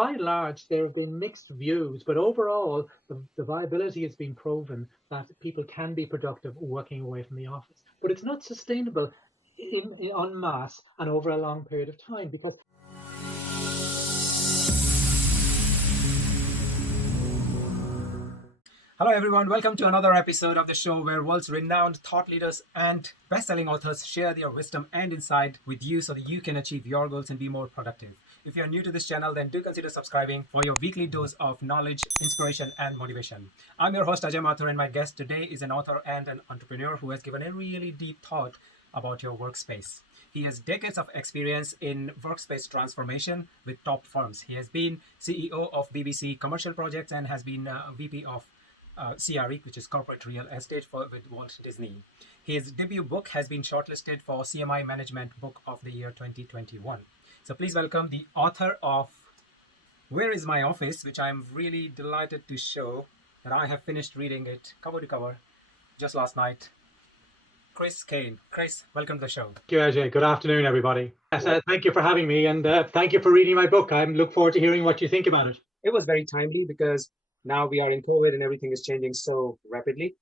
by and large, there have been mixed views, but overall, the viability has been proven that people can be productive working away from the office. But it's not sustainable en masse and over a long period of time because Hello, everyone. Welcome to another episode of the show where world's renowned thought leaders and best-selling authors share their wisdom and insight with you so that you can achieve your goals and be more productive. If you're new to this channel, then do consider subscribing for your weekly dose of knowledge, inspiration, and motivation. I'm your host, Ajay Mathur, and my guest today is an author and an entrepreneur who has given a really deep thought about your workspace. He has decades of experience in workspace transformation with top firms. He has been CEO of BBC Commercial Projects and has been VP of CRE, which is Corporate Real Estate with Walt Disney. His debut book has been shortlisted for CMI Management Book of the Year 2021. So please welcome the author of Where is My Office, which I'm really delighted to show that I have finished reading it cover to cover just last night. Chris Kane. Chris, welcome to the show. Thank you, Ajay. Good afternoon, everybody. Yes, thank you for having me, and thank you for reading my book. I look forward to hearing what you think about it. It was very timely because now we are in COVID and everything is changing so rapidly.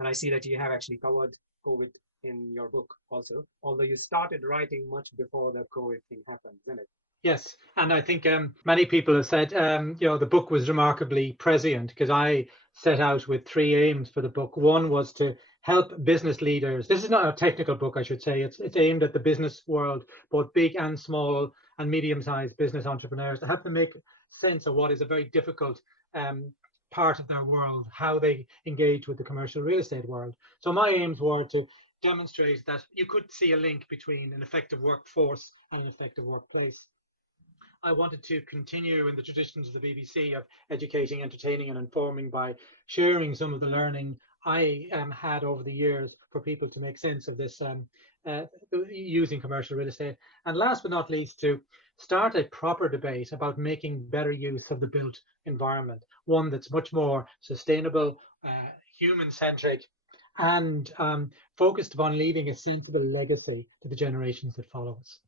And I see that you have actually covered COVID in your book also, although you started writing much before the COVID thing happened, isn't it? Yes, and I think many people have said, the book was remarkably prescient because I set out with three aims for the book. One was to help business leaders. This is not a technical book, I should say. It's aimed at the business world, both big and small and medium-sized business entrepreneurs, to help them make sense of what is a very difficult part of their world, how they engage with the commercial real estate world. So my aims were to demonstrate that you could see a link between an effective workforce and an effective workplace. I wanted to continue in the traditions of the BBC of educating, entertaining, and informing by sharing some of the learning I had over the years for people to make sense of this using commercial real estate. And last but not least, to start a proper debate about making better use of the built environment, one that's much more sustainable, human-centric, and focused upon leaving a sensible legacy to the generations that follow us.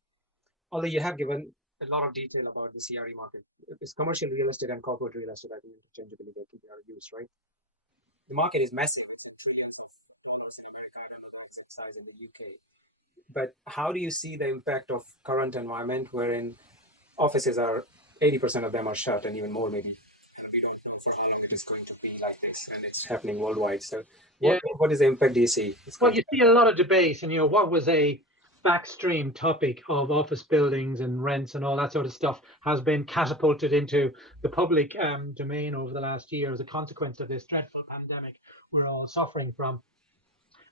Although you have given a lot of detail about the CRE market. It's commercial real estate and corporate real estate, I think interchangeably they are used, right? The market is massive. It's $1 trillion in America. I don't know the exact size in the UK. But how do you see the impact of current environment wherein offices are 80% of them are shut and even more maybe? We don't know for how long it is going to be like this, and it's happening worldwide. So what is the impact do you see? Well, you see a lot of debate, and what was a backstream topic of office buildings and rents and all that sort of stuff has been catapulted into the public domain over the last year as a consequence of this dreadful pandemic we're all suffering from.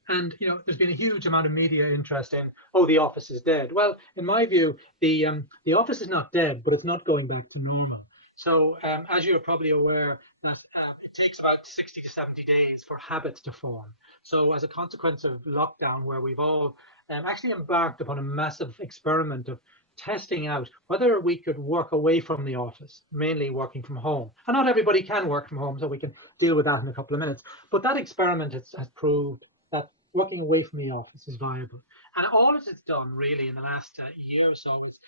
And there's been a huge amount of media interest in, the office is dead. Well, in my view, the office is not dead, but it's not going back to normal. So as you're probably aware, that it takes about 60 to 70 days for habits to form. So as a consequence of lockdown, where we've all actually embarked upon a massive experiment of testing out whether we could work away from the office, mainly working from home. And not everybody can work from home, so we can deal with that in a couple of minutes. But that experiment has proved that working away from the office is viable. And all it has done really in the last year or so is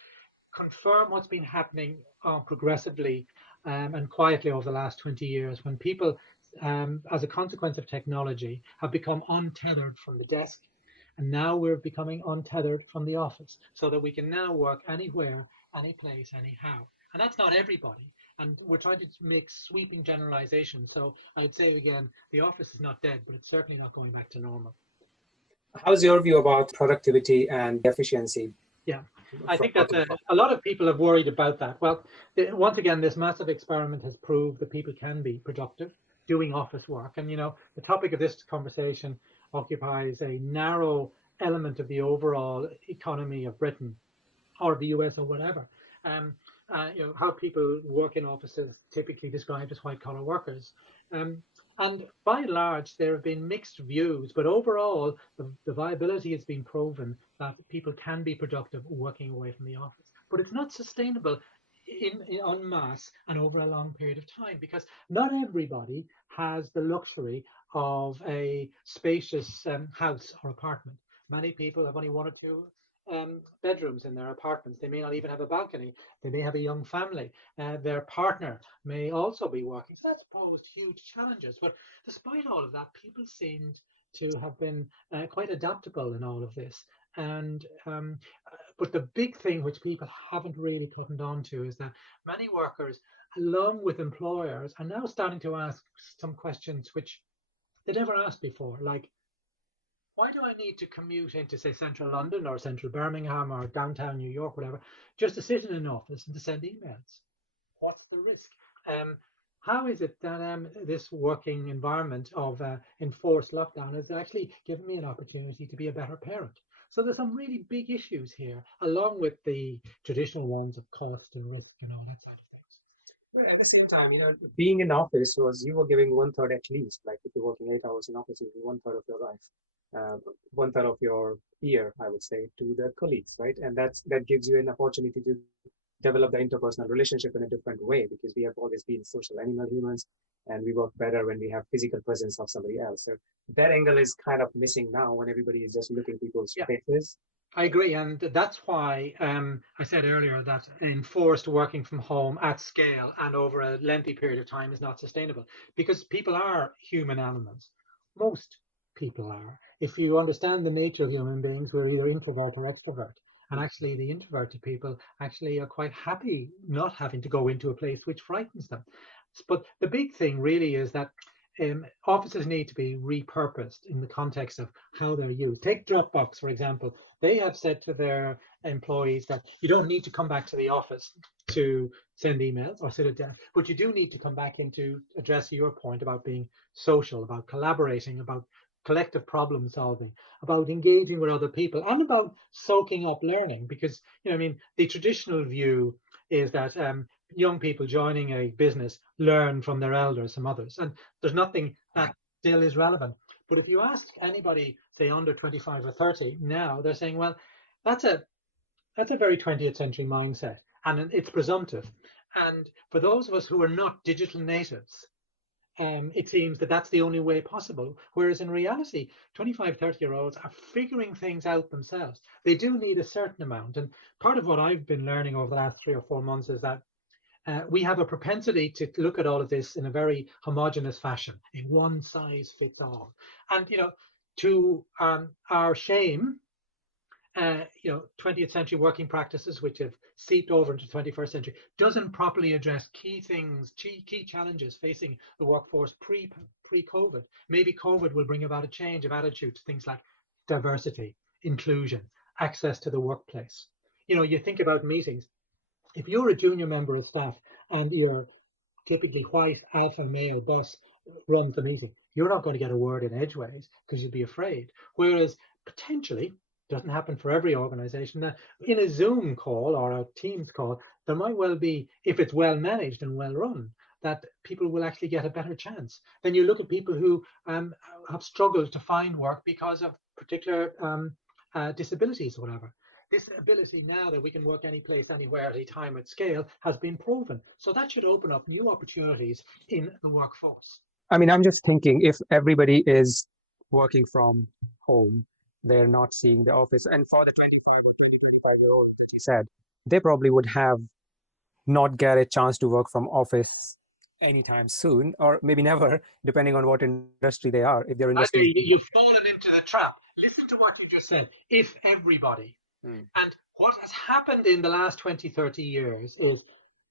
confirm what's been happening progressively and quietly over the last 20 years, when people, as a consequence of technology, have become untethered from the desk. And now we're becoming untethered from the office, so that we can now work anywhere, any place, anyhow. And that's not everybody. And we're trying to make sweeping generalizations. So I'd say again, the office is not dead, but it's certainly not going back to normal. How's your view about productivity and efficiency? Yeah, I think that a lot of people have worried about that. Well, once again, this massive experiment has proved that people can be productive doing office work. And, the topic of this conversation occupies a narrow element of the overall economy of Britain or the US or whatever. How people work in offices, typically described as white collar workers. And by and large, there have been mixed views, but overall, the viability has been proven that people can be productive working away from the office. But it's not sustainable en masse and over a long period of time, because not everybody has the luxury of a spacious house or apartment. Many people have only one or two bedrooms in their apartments. They may not even have a balcony. They may have a young family. Their partner may also be working. So that's posed huge challenges. But despite all of that, people seemed to have been quite adaptable in all of this. And but the big thing which people haven't really cottoned on to is that many workers, along with employers, are now starting to ask some questions which they never asked before, like, why do I need to commute into, say, central London or central Birmingham or downtown New York, whatever, just to sit in an office and to send emails? What's the risk? Um, how is it that this working environment of enforced lockdown has actually given me an opportunity to be a better parent? So there's some really big issues here, along with the traditional ones of cost and risk and all that side of things. Well, at the same time, being in office was you were giving one third at least. Like if you're working 8 hours in office, you give one third of your life, one third of your year, I would say, to the colleagues, right? And that gives you an opportunity to develop the interpersonal relationship in a different way because we have always been social animal humans, and we work better when we have physical presence of somebody else. So that angle is kind of missing now when everybody is just looking people's faces. I agree, and that's why I said earlier that enforced working from home at scale and over a lengthy period of time is not sustainable, because people are human animals. Most people are. If you understand the nature of human beings, we're either introvert or extrovert. And actually, the introverted people actually are quite happy not having to go into a place which frightens them. But the big thing really is that offices need to be repurposed in the context of how they're used. Take Dropbox, for example. They have said to their employees that you don't need to come back to the office to send emails or sit at desk, but you do need to come back in to address your point about being social, about collaborating, about collective problem solving, about engaging with other people, and about soaking up learning. Because, I mean, the traditional view is that young people joining a business learn from their elders and others, and there's nothing that still is relevant. But if you ask anybody, say under 25 or 30 now, they're saying, well, that's a very 20th century mindset, and it's presumptive. And for those of us who are not digital natives, it seems that that's the only way possible. Whereas in reality, 25, 30-year-olds are figuring things out themselves. They do need a certain amount. And part of what I've been learning over the last 3 or 4 months is that we have a propensity to look at all of this in a very homogenous fashion, in one size fits all. And, to our shame, 20th century working practices, which have seeped over into 21st century, doesn't properly address key things, key challenges facing the workforce pre-COVID. Maybe COVID will bring about a change of attitude to things like diversity, inclusion, access to the workplace. You think about meetings. If you're a junior member of staff and your typically white alpha male boss runs the meeting, you're not going to get a word in edgeways because you'd be afraid. Whereas potentially, doesn't happen for every organization, that in a Zoom call or a Teams call, there might well be, if it's well managed and well run, that people will actually get a better chance. Then you look at people who have struggled to find work because of particular disabilities or whatever. This ability now that we can work any place, anywhere, at any time, at scale, has been proven. So that should open up new opportunities in the workforce. I mean, I'm just thinking if everybody is working from home, they're not seeing the office. And for the 25 or 20, 25-year-olds that you said, they probably would have not get a chance to work from office anytime soon, or maybe never, depending on what industry they are. If they're in you've fallen into the trap. Listen to what you just said. If everybody. And what has happened in the last 20, 30 years is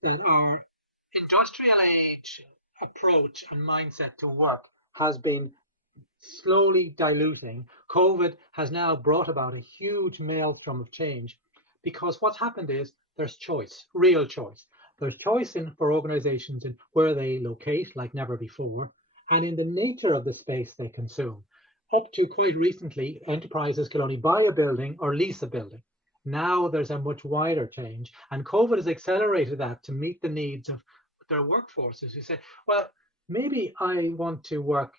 that our industrial age approach and mindset to work has been slowly diluting. COVID has now brought about a huge maelstrom of change, because what's happened is there's choice, real choice. There's choice for organizations in where they locate like never before, and in the nature of the space they consume. Up to quite recently, enterprises could only buy a building or lease a building. Now there's a much wider change, and COVID has accelerated that to meet the needs of their workforces who say, well, maybe I want to work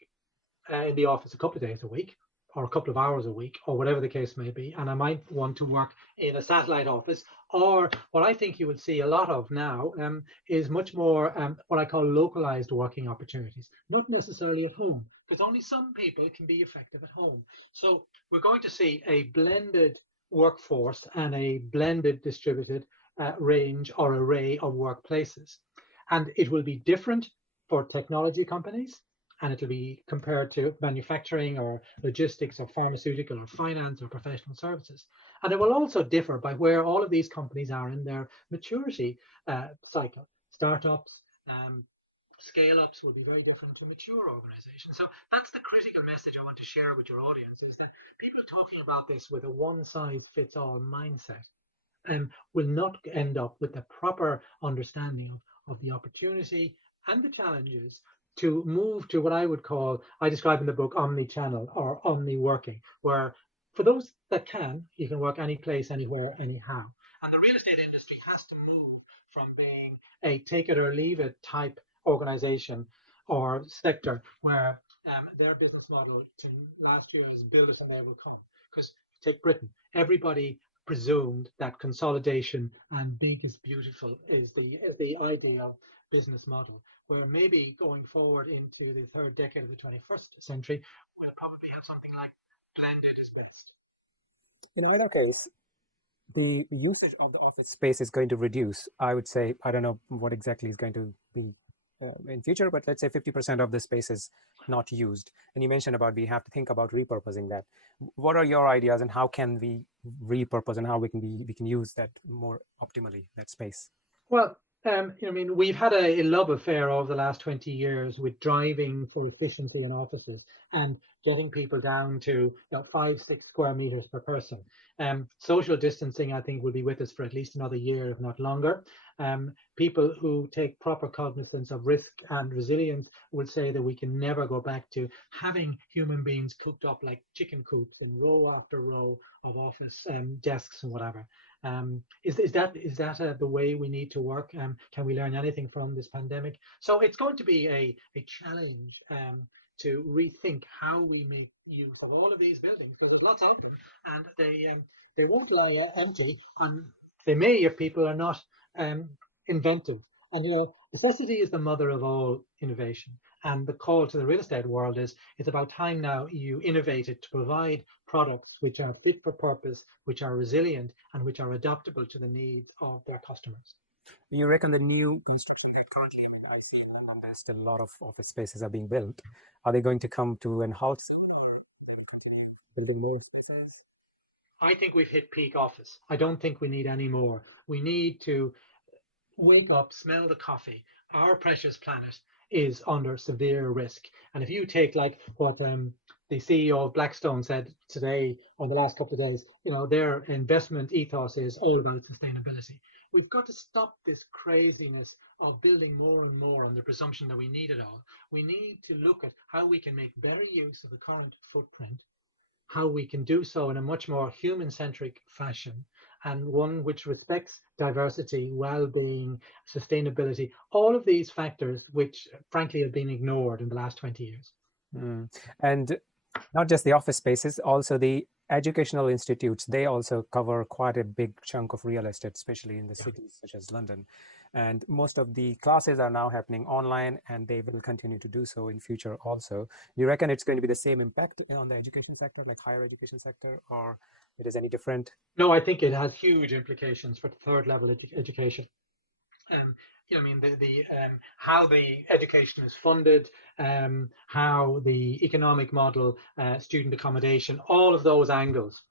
in the office a couple of days a week or a couple of hours a week or whatever the case may be, and I might want to work in a satellite office. Or what I think you would see a lot of now is much more what I call localized working opportunities, not necessarily at home, because only some people can be effective at home. So we're going to see a blended workforce and a blended distributed range or array of workplaces. And it will be different for technology companies, and it'll be compared to manufacturing or logistics or pharmaceutical or finance or professional services. And it will also differ by where all of these companies are in their maturity cycle. Startups, scale ups will be very different to mature organizations. So that's the critical message I want to share with your audience, is that people talking about this with a one size fits all mindset will not end up with the proper understanding of the opportunity and the challenges to move to what I would call, I describe in the book, omni-channel or omni-working, where for those that can, you can work any place, anywhere, anyhow. And the real estate industry has to move from being a take it or leave it type organization or sector where their business model last year is build it and they will come. Because take Britain, everybody presumed that consolidation and big is beautiful is the ideal business model, where maybe going forward into the third decade of the 21st century, we'll probably have something like blended is best. In either case, the usage of the office space is going to reduce. I would say, I don't know what exactly is going to be in future, but let's say 50% of the space is not used. And you mentioned about we have to think about repurposing that. What are your ideas, and how can we repurpose, and how we can use that more optimally, that space? Well, I mean, we've had a love affair over the last 20 years with driving for efficiency in offices and getting people down to 5-6 square meters per person. Social distancing, I think, will be with us for at least another year, if not longer. People who take proper cognizance of risk and resilience would say that we can never go back to having human beings cooped up like chicken coops in row after row of office desks and whatever. Is that the way we need to work? Can we learn anything from this pandemic? So it's going to be a challenge to rethink how we make use of all of these buildings. There's lots of them, and they won't lie empty. They may if people are not inventive. And necessity is the mother of all innovation. And the call to the real estate world is, it's about time now you innovated to provide products which are fit for purpose, which are resilient, and which are adaptable to the needs of their customers. You reckon the new construction that currently I see in London, there's still a lot of office spaces are being built. Are they going to come to an halt soon, or continue building more spaces? I think we've hit peak office. I don't think we need any more. We need to wake up, smell the coffee. Our precious planet is under severe risk. And if you take like what the CEO of Blackstone said today or the last couple of days, their investment ethos is all about sustainability. We've got to stop this craziness of building more and more on the presumption that we need it all. We need to look at how we can make better use of the current footprint, how we can do so in a much more human-centric fashion, and one which respects diversity, well-being, sustainability, all of these factors which frankly have been ignored in the last 20 years. And not just the office spaces, also the educational institutes, they also cover quite a big chunk of real estate, especially in the cities such as London. And most of the classes are now happening online, and they will continue to do so in future also. Do you reckon it's going to be the same impact on the education sector, like higher education sector, or it is any different? No, I think it has huge implications for third level education. I mean, how the education is funded, how the economic model, student accommodation, all of those angles.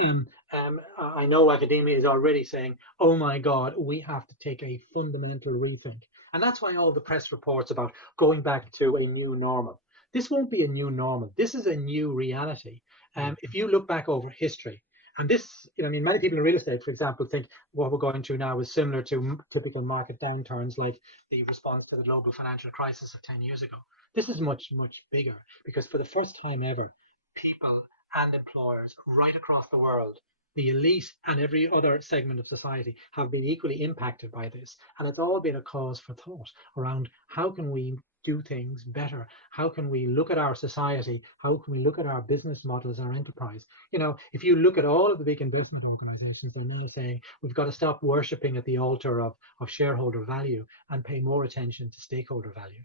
I know academia is already saying, oh my God, we have to take a fundamental rethink. And that's why all the press reports about going back to a new normal. This won't be a new normal. This is a new reality. If you look back over history, and this, I mean, many people in real estate, for example, think what we're going through now is similar to typical market downturns, like the response to the global financial crisis of 10 years ago. This is much, much bigger, because for the first time ever, people and employers right across the world, the elite and every other segment of society, have been equally impacted by this. And it's all been a cause for thought around how can we do things better? How can we look at our society? How can we look at our business models, our enterprise? If you look at all of the big investment organizations, they're now saying we've got to stop worshipping at the altar of shareholder value and pay more attention to stakeholder value.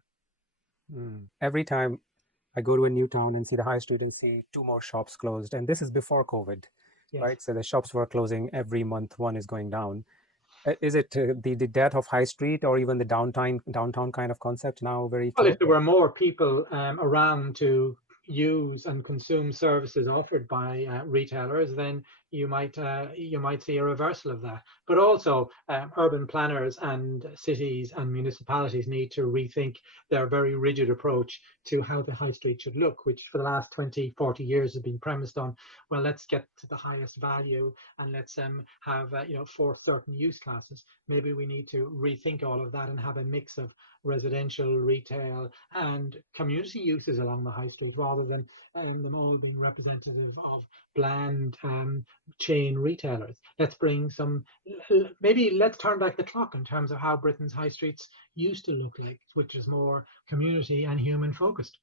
Every time I go to a new town and see the high street and see 2 more shops closed, and this is before COVID. Yes. right? So the shops were closing every month, one is going down. Is it the death of high street or even the downtown kind of concept now very Well, close? if there were more people around to use and consume services offered by retailers, then you might see a reversal of that. But also, urban planners and cities and municipalities need to rethink their very rigid approach to how the high street should look, which for the last 20, 40 years has been premised on, well, let's get to the highest value and let's have for certain use classes. Maybe we need to rethink all of that and have a mix of residential, retail, and community uses along the high street, rather than them all being representative of bland chain retailers. Let's bring some, maybe let's turn back the clock in terms of how Britain's high streets used to look like, which is more community and human focused.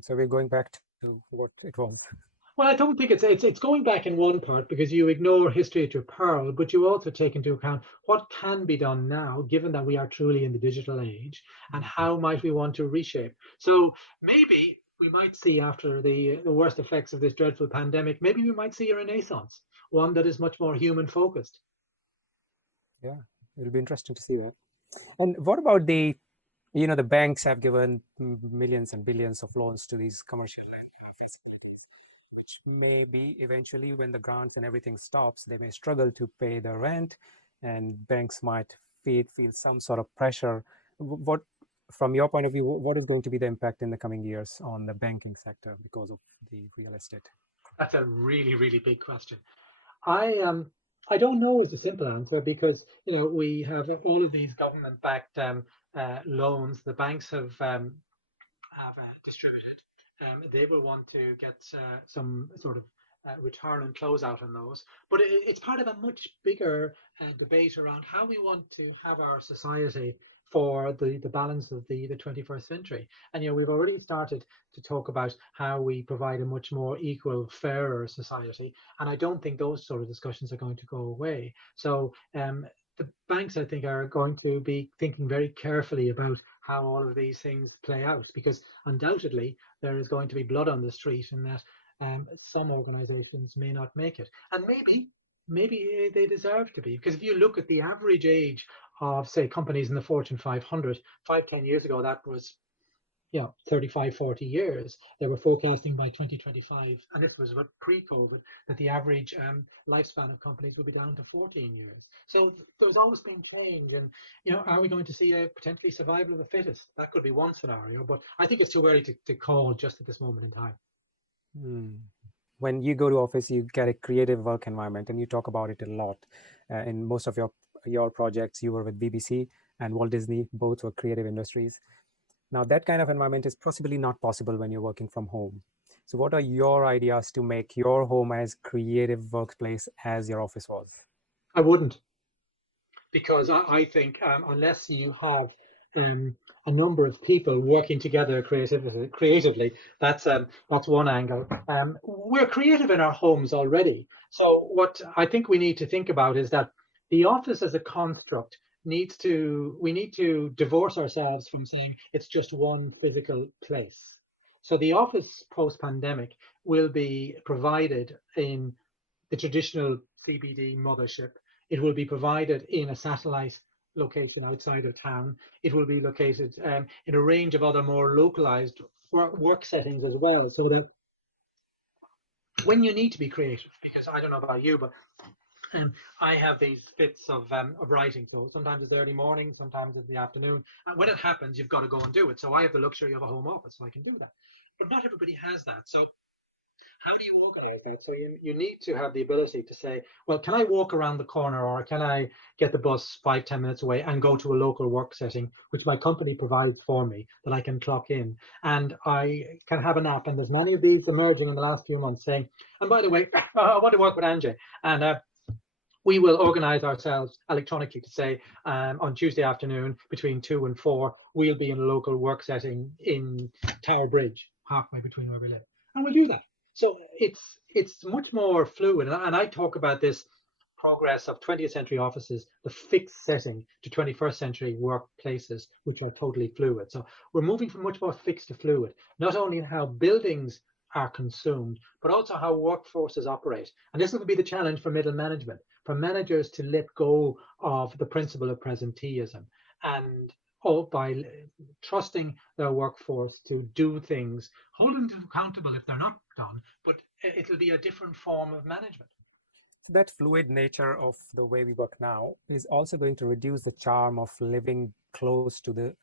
So we're going back to what it was. Well, I don't think it's going back in one part, because you ignore history to pearl, but you also take into account what can be done now, given that we are truly in the digital age, and how might we want to reshape. So maybe we might see, after the worst effects of this dreadful pandemic, maybe we might see a renaissance, one that is much more human focused. Yeah, it'll be interesting to see that. And what about the banks have given millions and billions of loans to these commercial and facilities, which maybe eventually, when the grants and everything stops, they may struggle to pay the rent, and banks might feel some sort of pressure. What, from your point of view, what is going to be the impact in the coming years on the banking sector because of the real estate? That's a really, really big question. I don't know is a simple answer, because we have all of these government-backed loans the banks have distributed. They will want to get some sort of return and close out on those. But it's part of a much bigger debate around how we want to have our society for the balance of the 21st century. And we've already started to talk about how we provide a much more equal, fairer society. And I don't think those sort of discussions are going to go away. So the banks, I think, are going to be thinking very carefully about how all of these things play out, because undoubtedly there is going to be blood on the street, and that some organizations may not make it. And maybe they deserve to be, because if you look at the average age of, say, companies in the Fortune 500, 5-10 years ago, that was 35, 40 years. They were forecasting by 2025, and it was pre-COVID, that the average lifespan of companies will be down to 14 years. So there's always been change, and are we going to see a potentially survival of the fittest? That could be one scenario, but I think it's too early to call just at this moment in time. When you go to office, you get a creative work environment, and you talk about it a lot. In most of your projects, you were with BBC and Walt Disney, both were creative industries. Now, that kind of environment is possibly not possible when you're working from home. So what are your ideas to make your home as creative workplace as your office was? I wouldn't, because I think unless you have a number of people working together creatively, that's one angle. We're creative in our homes already. So what I think we need to think about is that the office as a construct we need to divorce ourselves from saying it's just one physical place. So the office post-pandemic will be provided in the traditional CBD mothership. It will be provided in a satellite location outside of town. It will be located in a range of other more localized work settings as well, so that when you need to be creative, because I don't know about you, but I have these fits of writing. So sometimes it's early morning, sometimes it's the afternoon. And when it happens, you've got to go and do it. So I have the luxury of a home office, so I can do that. But not everybody has that. So how do you organize that? So you need to have the ability to say, well, can I walk around the corner, or can I get the bus 5-10 minutes away and go to a local work setting, which my company provides for me, that I can clock in, and I can have a nap. And there's many of these emerging in the last few months saying, and by the way, I want to work with Ajay, and we will organize ourselves electronically to say on Tuesday afternoon between 2 and 4, we'll be in a local work setting in Tower Bridge, halfway between where we live. And we'll do that. So it's much more fluid. And I talk about this progress of 20th century offices, the fixed setting, to 21st century workplaces, which are totally fluid. So we're moving from much more fixed to fluid, not only in how buildings are consumed, but also how workforces operate. And this will be the challenge for middle management, for managers to let go of the principle of presenteeism and by trusting their workforce to do things, hold them accountable if they're not done, but it'll be a different form of management. That fluid nature of the way we work now is also going to reduce the charm of living close to the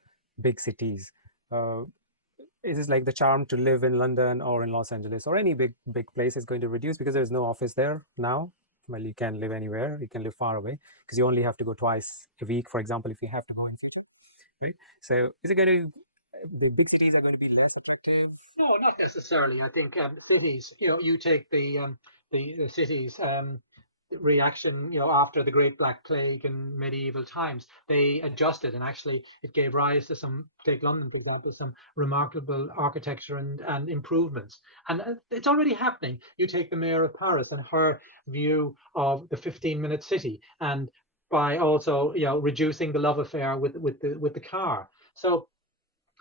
big cities. It is like the charm to live in London or in Los Angeles or any big place is going to reduce because there's no office there now. Well, you can live anywhere, you can live far away because you only have to go twice a week, for example, if you have to go in future, right? So is it going to, the big cities are going to be less attractive? No, not necessarily. I think cities, you take the cities reaction, after the Great Black Plague in medieval times, they adjusted, and actually it gave rise to some, take London, for example, some remarkable architecture and improvements. And it's already happening. You take the mayor of Paris and her view of the 15-minute city, and by also, reducing the love affair with the car. So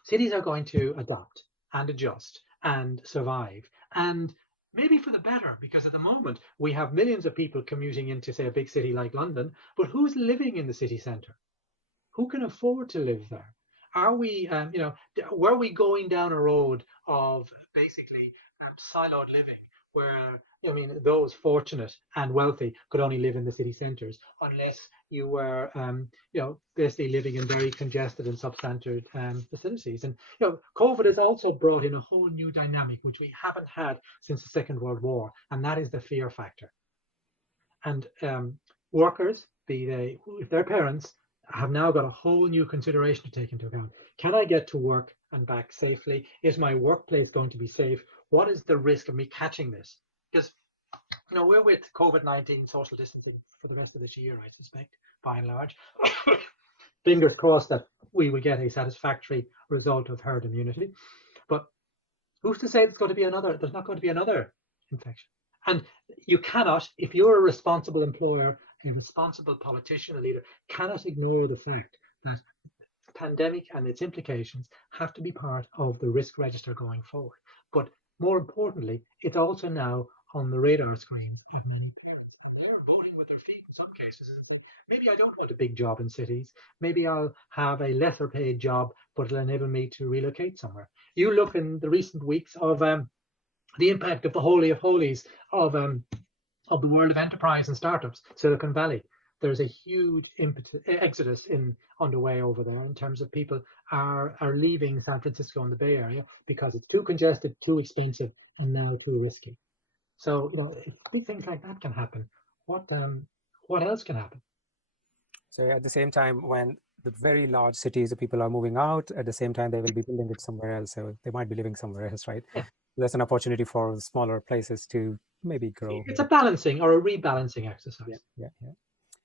cities are going to adapt and adjust and survive. And maybe for the better, because at the moment we have millions of people commuting into, say, a big city like London, but who's living in the city centre? Who can afford to live there? Are we, were we going down a road of basically siloed living where, those fortunate and wealthy could only live in the city centres unless you were, basically living in very congested and substandard facilities. And, COVID has also brought in a whole new dynamic, which we haven't had since the Second World War, and that is the fear factor. And workers, be they, if they're parents, have now got a whole new consideration to take into account. Can I get to work and back safely? Is my workplace going to be safe? What is the risk of me catching this? Because, we're with COVID-19 social distancing for the rest of this year, I suspect, by and large. Fingers crossed that we will get a satisfactory result of herd immunity. But who's to say there's not going to be another infection? And you cannot, if you're a responsible employer, a responsible politician, a leader, cannot ignore the fact that the pandemic and its implications have to be part of the risk register going forward. But more importantly, it's also now on the radar screens of many parents. They're voting with their feet in some cases and saying, maybe I don't want a big job in cities. Maybe I'll have a lesser paid job, but it'll enable me to relocate somewhere. You look in the recent weeks of the impact of the Holy of Holies of the world of enterprise and startups, Silicon Valley. There's a huge exodus underway over there in terms of people are leaving San Francisco and the Bay Area because it's too congested, too expensive, and now too risky. So if big things like that can happen, what else can happen? So at the same time, when the very large cities, the people are moving out, at the same time they will be building it somewhere else. So they might be living somewhere else, right? Yeah. There's an opportunity for smaller places to maybe grow. It's a balancing or a rebalancing exercise. Yeah.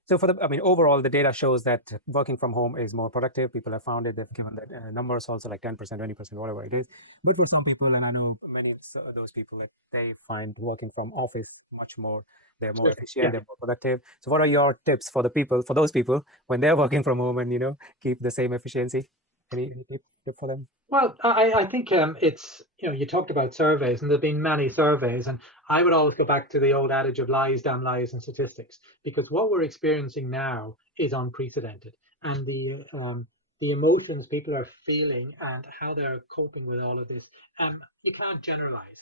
So overall, the data shows that working from home is more productive. People have found it. They've given that numbers also, like 10%, 20%, whatever it is. But for some people, and I know many of those people, that they find working from office much more. They're more efficient. They're more productive. So what are your tips for those people when they're working from home and keep the same efficiency? Any tip for them? Well, I think it's, you talked about surveys, and there have been many surveys, and I would always go back to the old adage of lies, damn lies, and statistics, because what we're experiencing now is unprecedented, and the emotions people are feeling and how they're coping with all of this, you can't generalize.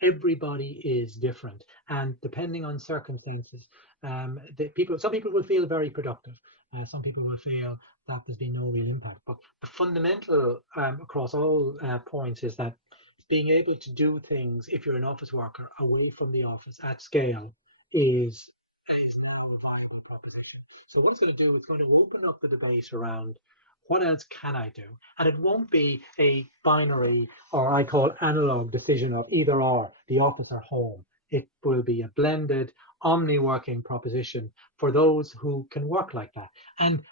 Everybody is different, and depending on circumstances, some people will feel very productive. Some people will feel that there's been no real impact. But the fundamental across all points is that being able to do things, if you're an office worker, away from the office at scale is now a viable proposition. So what it's going to do, it's going to open up the debate around what else can I do? And it won't be a binary, or I call analog decision of either or, the office or home. It will be a blended, omni-working proposition for those who can work like that. And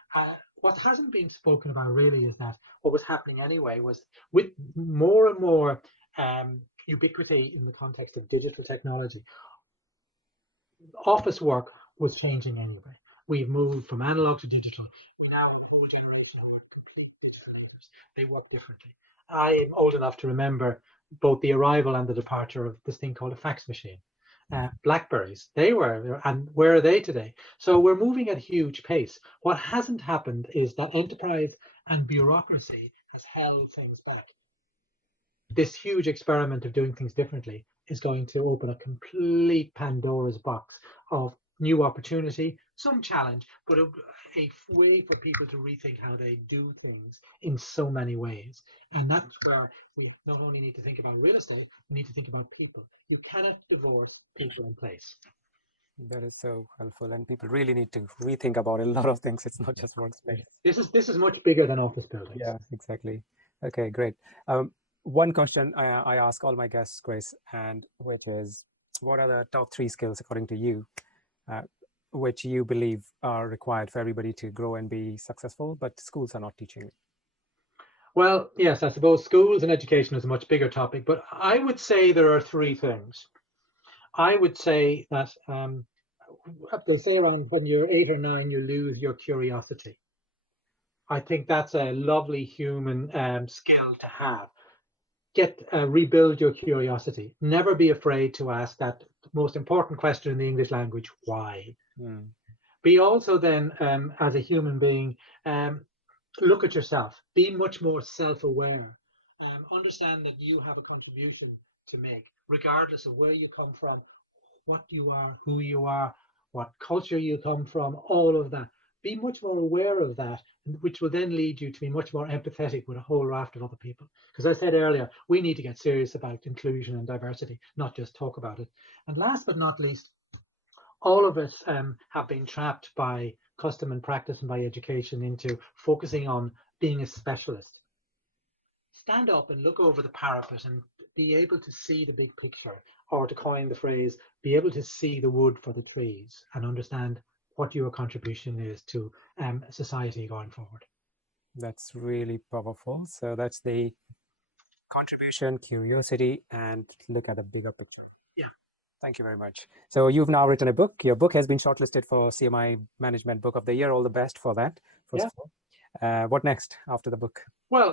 what hasn't been spoken about really is that what was happening anyway was with more and more ubiquity in the context of digital technology, office work was changing anyway. We've moved from analog to digital. We now have a whole generation who are complete digital natives. They work differently. I'm old enough to remember both the arrival and the departure of this thing called a fax machine. Blackberries, they were, and where are they today? So we're moving at huge pace. What hasn't happened is that enterprise and bureaucracy has held things back. This huge experiment of doing things differently is going to open a complete Pandora's box of new opportunity, some challenge, but a way for people to rethink how they do things in so many ways. And that's where we not only need to think about real estate, we need to think about people. You cannot divorce people in place. That is so helpful, and people really need to rethink about a lot of things. It's not just workspace. This is much bigger than office buildings. Yeah, exactly. Okay, great. One question I ask all my guests, Chris, and which is, what are the top 3 skills according to you, which you believe are required for everybody to grow and be successful, but schools are not teaching it? Well, yes, I suppose schools and education is a much bigger topic, but I would say there are 3 things. I would say that they say around when you're 8 or 9, you lose your curiosity. I think that's a lovely human skill to have. Rebuild your curiosity. Never be afraid to ask that most important question in the English language: why? Be also then, as a human being, look at yourself. Be much more self-aware. Understand that you have a contribution to make, regardless of where you come from, what you are, who you are, what culture you come from, all of that. Be much more aware of that, which will then lead you to be much more empathetic with a whole raft of other people. Because I said earlier, we need to get serious about inclusion and diversity, not just talk about it. And last but not least, all of us have been trapped by custom and practice and by education into focusing on being a specialist. Stand up and look over the parapet and be able to see the big picture, or to coin the phrase, be able to see the wood for the trees and understand what your contribution is to society going forward. That's really powerful. So that's the contribution, curiosity, and look at the bigger picture. Yeah. Thank you very much. So you've now written a book. Your book has been shortlisted for CMI Management Book of the Year. All the best for that. First of all. What next after the book? Well,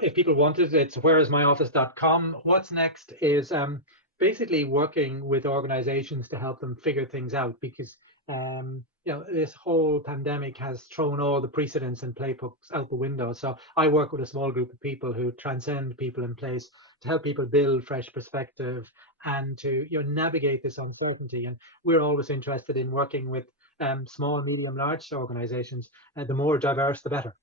if people want it, it's whereismyoffice.com. What's next is basically working with organizations to help them figure things out, because this whole pandemic has thrown all the precedents and playbooks out the window. So I work with a small group of people who transcend people in place to help people build fresh perspective and to navigate this uncertainty. And we're always interested in working with small, medium, large organizations. The more diverse, the better.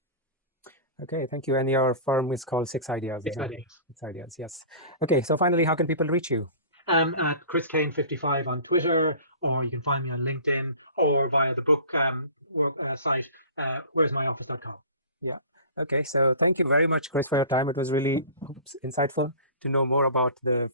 Okay, thank you. And your firm is called 6 Ideas. 6 Ideas. 6 Ideas, yes. Okay, so finally, how can people reach you? At Chris Kane 55 on Twitter, or you can find me on LinkedIn, or via the book site, whereismyoffice.com. Yeah. Okay, so thank you very much, Chris, for your time. It was really insightful to know more about the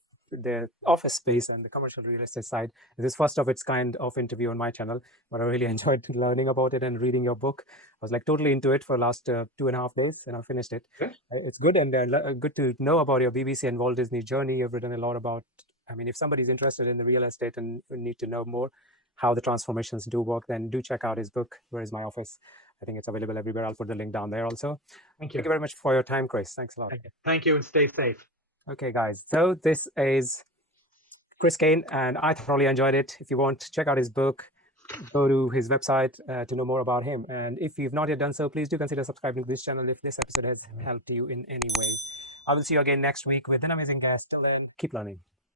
office space and the commercial real estate side. This is first of its kind of interview on my channel, but I really enjoyed learning about it and reading your book. I was like totally into it for the last 2.5 days, and I finished it. Okay. It's good, and good to know about your BBC and Walt Disney journey. You've written a lot about, if somebody's interested in the real estate and need to know more how the transformations do work, then do check out his book, Where Is My Office? I think it's available everywhere. I'll put the link down there also. Thank you. Thank you very much for your time, Chris. Thanks a lot. Thank you, and stay safe. Okay, guys. So this is Chris Kane, and I thoroughly enjoyed it. If you want to check out his book, go to his website to know more about him. And if you've not yet done so, please do consider subscribing to this channel if this episode has helped you in any way. I will see you again next week with an amazing guest. Till then, keep learning.